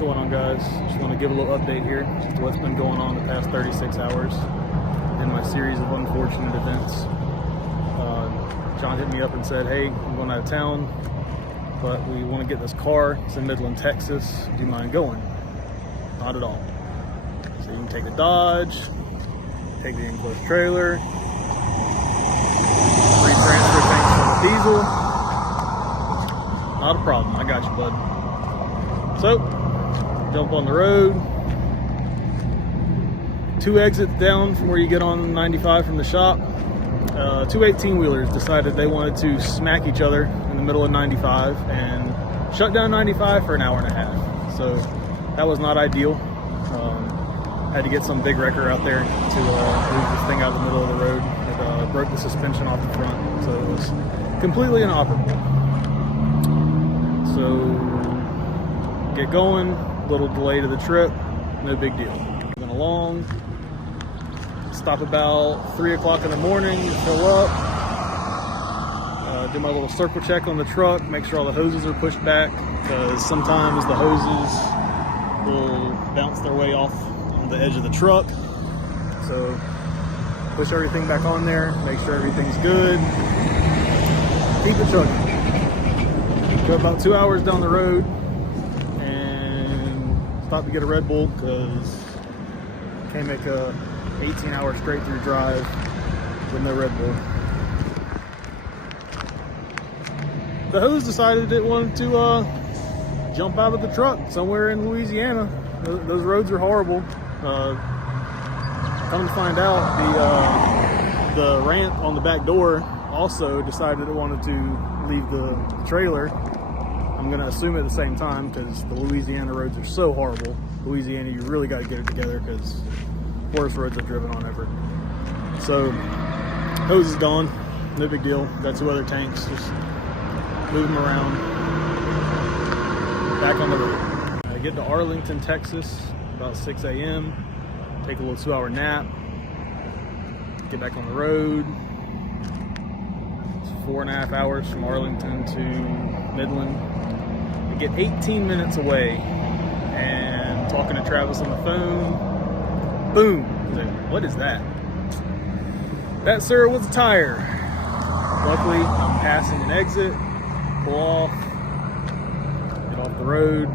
What's going on, guys? Just want to give a little update here to what's been going on the past 36 hours in my series of unfortunate events. John hit me up and said, hey, I'm going out of town, but we want to get this car. It's in Midland, Texas. Do you mind going? Not at all. So you can take the Dodge, take the enclosed trailer, free transfer tanks for the diesel. Not a problem. I got you, bud. So, jump on the road. 2 exits down from where you get on 95 from the shop. 2 18-wheelers decided they wanted to smack each other in the middle of 95 and shut down 95 for an hour and a half. So that was not ideal. Had to get some big wrecker out there to move this thing out of the middle of the road. It broke the suspension off the front, so it was completely inoperable. So get going, little delay to the trip, no big deal. Moving along, stop about 3 o'clock in the morning, fill up, do my little circle check on the truck, make sure all the hoses are pushed back, because sometimes the hoses will bounce their way off on the edge of the truck. So push everything back on there, make sure everything's good, keep it chugging. Go about 2 hours down the road and stop to get a Red Bull, because can't make a 18-hour straight through drive with no Red Bull. The hose decided it wanted to jump out of the truck somewhere in Louisiana. Those roads are horrible. Come to find out, the ramp on the back door also decided it wanted to leave the trailer. I'm going to assume at the same time, because the Louisiana roads are so horrible. Louisiana, you really got to get it together, because worst roads I've driven on ever. So hose is gone, no big deal. Got 2 other tanks, just move them around. Back on the road. I get to Arlington, Texas about 6 a.m. Take a little 2-hour nap. Get back on the road. It's 4.5 hours from Arlington to Midland. I get 18 minutes away and talking to Travis on the phone. Boom. He's like, what is that? That, sir, was a tire. Luckily, I'm passing an exit. Pull off. Get off the road.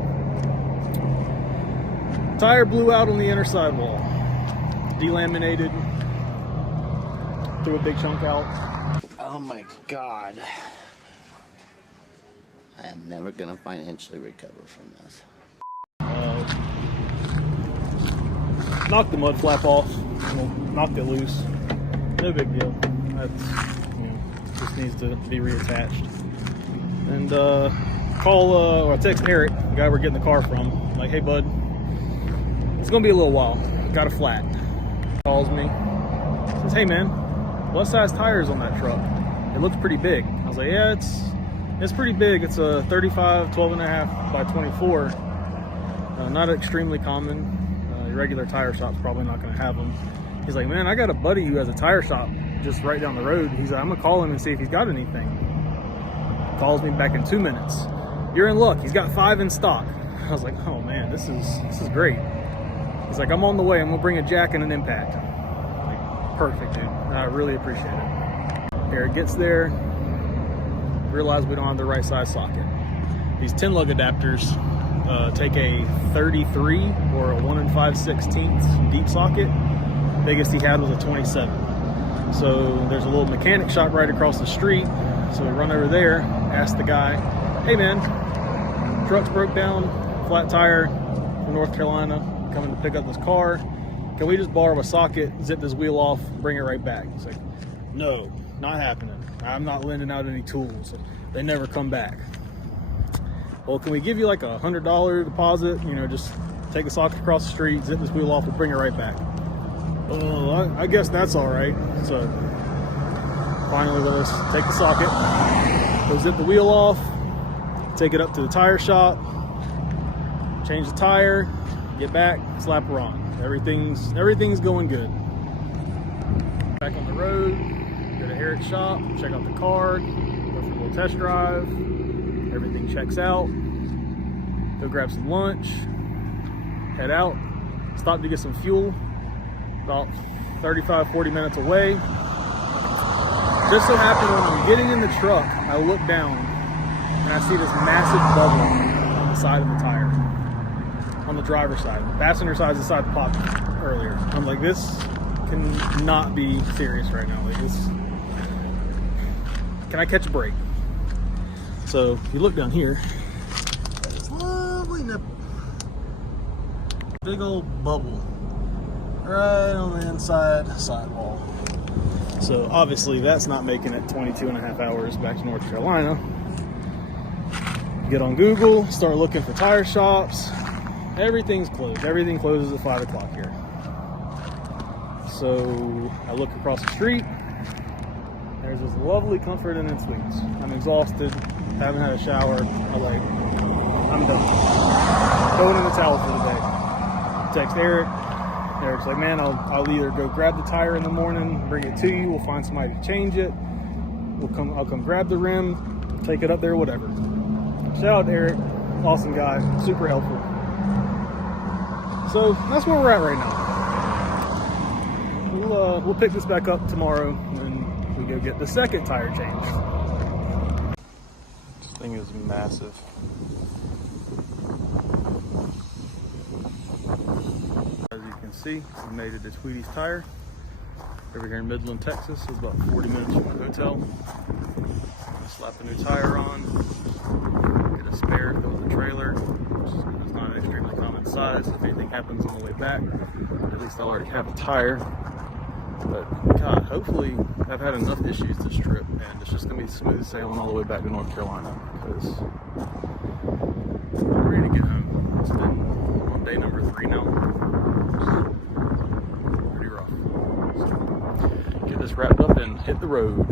Tire blew out on the inner sidewall. Delaminated. Threw a big chunk out. Oh my God. I am never gonna financially recover from this. Knocked the mud flap off. Well, knocked it loose. No big deal. That's, just needs to be reattached. And or I text Eric, the guy we're getting the car from, like, hey bud, it's gonna be a little while. Got a flat. Calls me. Says, hey man, what size tires on that truck? It looks pretty big. I was like, yeah, it's pretty big. It's a 35 12.5 by 24. Not extremely common. Your regular tire shop's probably not going to have them. He's like, man, I got a buddy who has a tire shop just right down the road. He's like, I'm gonna call him and see if he's got anything. Calls me back in 2 minutes. You're in luck. He's got 5 in stock. I was like, oh man, this is great. He's like, I'm on the way. I'm gonna bring a jack and an impact. Like, perfect, dude. I really appreciate it. Eric gets there. Realize we don't have the right size socket. These 10-lug adapters take a 33 or a 1 5/16 deep socket. Biggest he had was a 27. So there's a little mechanic shop right across the street. So we run over there, ask the guy, hey man, truck's broke down, flat tire from North Carolina, coming to pick up this car. Can we just borrow a socket, zip this wheel off, bring it right back? He's like, no, not happening. I'm not lending out any tools. They never come back. Well, can we give you like a $100 deposit? Just take a socket across the street, zip this wheel off, and bring it right back. Oh, I guess that's all right. So finally let us take the socket, go zip the wheel off, take it up to the tire shop, change the tire, get back, slap her on. Everything's going good. Back on the road, go to Eric's shop, check out the car, go for a little test drive. Everything checks out. Go grab some lunch, head out, stop to get some fuel, about 35-40 minutes away. Just so happened when I'm getting in the truck, I look down and I see this massive bubble on the side of the tire, on the driver's side. Passenger side is the side that popped earlier. I'm like, this cannot be serious right now. Like, this, can I catch a break? So if you look down here, this lovely nipple, big old bubble right on the inside sidewall. So obviously that's not making it 22.5 hours back to North Carolina. Get on Google, start looking for tire shops. Everything's closed. Everything closes at 5 o'clock here. So I look across the street. There's this lovely Comfort and Sweets. I'm exhausted, haven't had a shower. I'm like, I'm done. Throwing in the towel for the day. Text Eric. Eric's like, man, I'll either go grab the tire in the morning, bring it to you, we'll find somebody to change it. I'll come grab the rim, take it up there, whatever. Shout out to Eric, awesome guy, super helpful. So that's where we're at right now. We'll pick this back up tomorrow and we go get the second tire changed. This thing is massive. As you can see, we made it to Tweedy's Tire over here in Midland, Texas. It's about 40 minutes from the hotel. Slap a new tire on, get a spare, fill the trailer, which is not an extremely common size. If anything happens on the way back, at least I'll already have a tire. But God, hopefully I've had enough issues this trip and it's just gonna be smooth sailing all the way back to North Carolina, because I'm ready to get home. It's been on day number 3 now. It's pretty rough. So get this wrapped up and hit the road.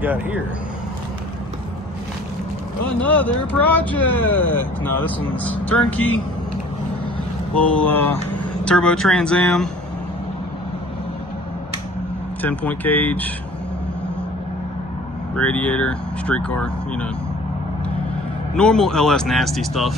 Got here another project. No, this one's turnkey, little turbo Trans Am, 10-point cage, radiator, street car, you know, normal LS nasty stuff.